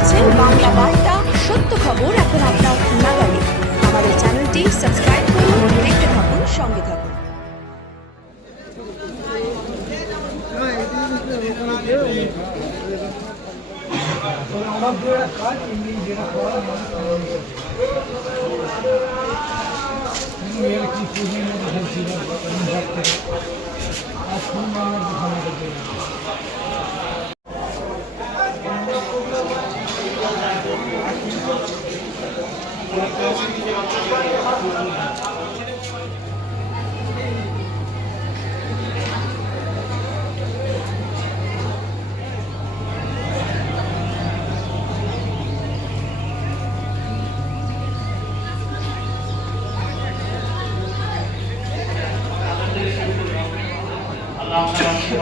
দেখছেন বাংলা বার্তা, সত্য খবর এখন আপনার নাগালে। আমাদের চ্যানেলটি সাবস্ক্রাইব করুন, দেখতে থাকুন, সঙ্গে থাকুন। আল্লাহ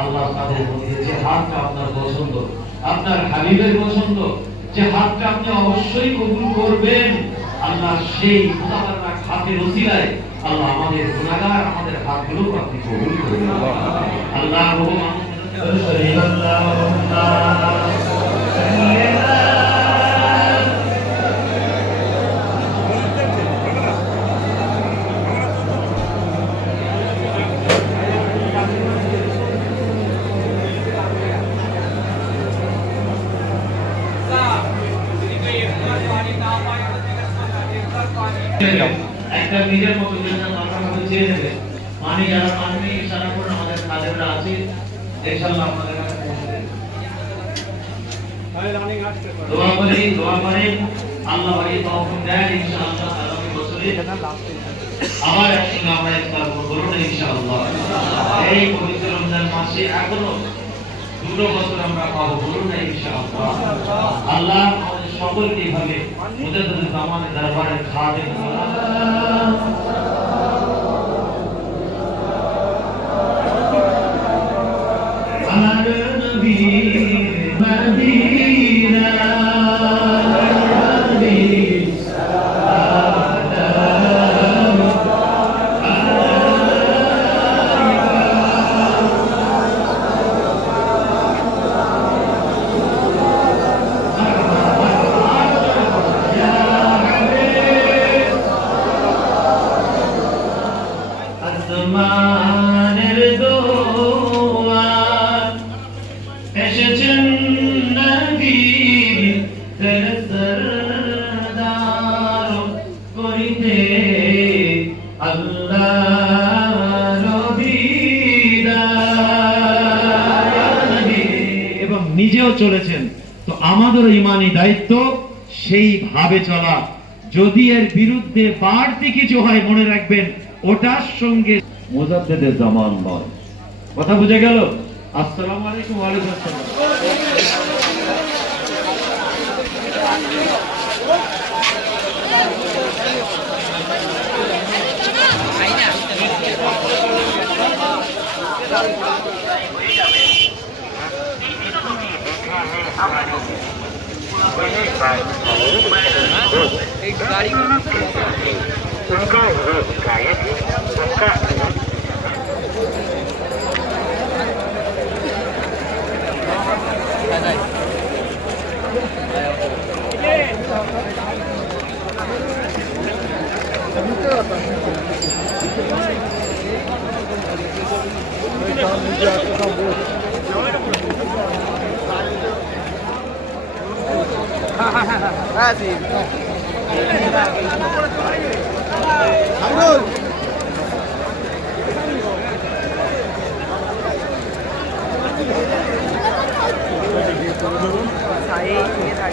আল্লাহ তাদের যে হাতটা আপনার পছন্দ, আপনার হাবিবের পছন্দ, যে হাতটা আপনি অবশ্যই কবুল করবেন, আল্লাহ সেই খোদাবারা হাতের ওসিলায় আল্লাহ আমাদের গুনাহগার, আমাদের হাতগুলো আপনি কবুল করবেন আল্লাহ একটা নিজের মতো চেয়ে নেবে পানি যারা পাননি ইশারা করে আমাদের খাদেমরা আছে ইনশাআল্লাহ আপনাদের কাছে পৌঁছে দোয়া করি দোয়া করেন আল্লাহ ভাই তৌফিক দেন ইনশাআল্লাহ আগামী বছরে আবার একসঙ্গে আমরা ইফতার করব ইনশাআল্লাহ। এই পবিত্র রমজান মাসে এখনও দুটো বছর আমরা পাবো বলুন না ইনশাআল্লাহ। আল্লাহ আমাদের সকলকে এইভাবে মুজাদ্দিদ জামানের দরবারে চলেছেন। তো আমাদেরও ইমানি দায়িত্ব সেইভাবে চলা। যদি এর বিরুদ্ধে বাড়তি কিছু হয়, মনে রাখবেন, ওটার সঙ্গে মোজাদ্দেদের জামান নয়। কথা বুঝে গেল? আসসালামু আলাইকুম ওয়ালাইকুম আসসালাম। एक गाड़ी उनका गायक उनका Thank you. Ah, sí. ¡Vámonos! Ahí, mira,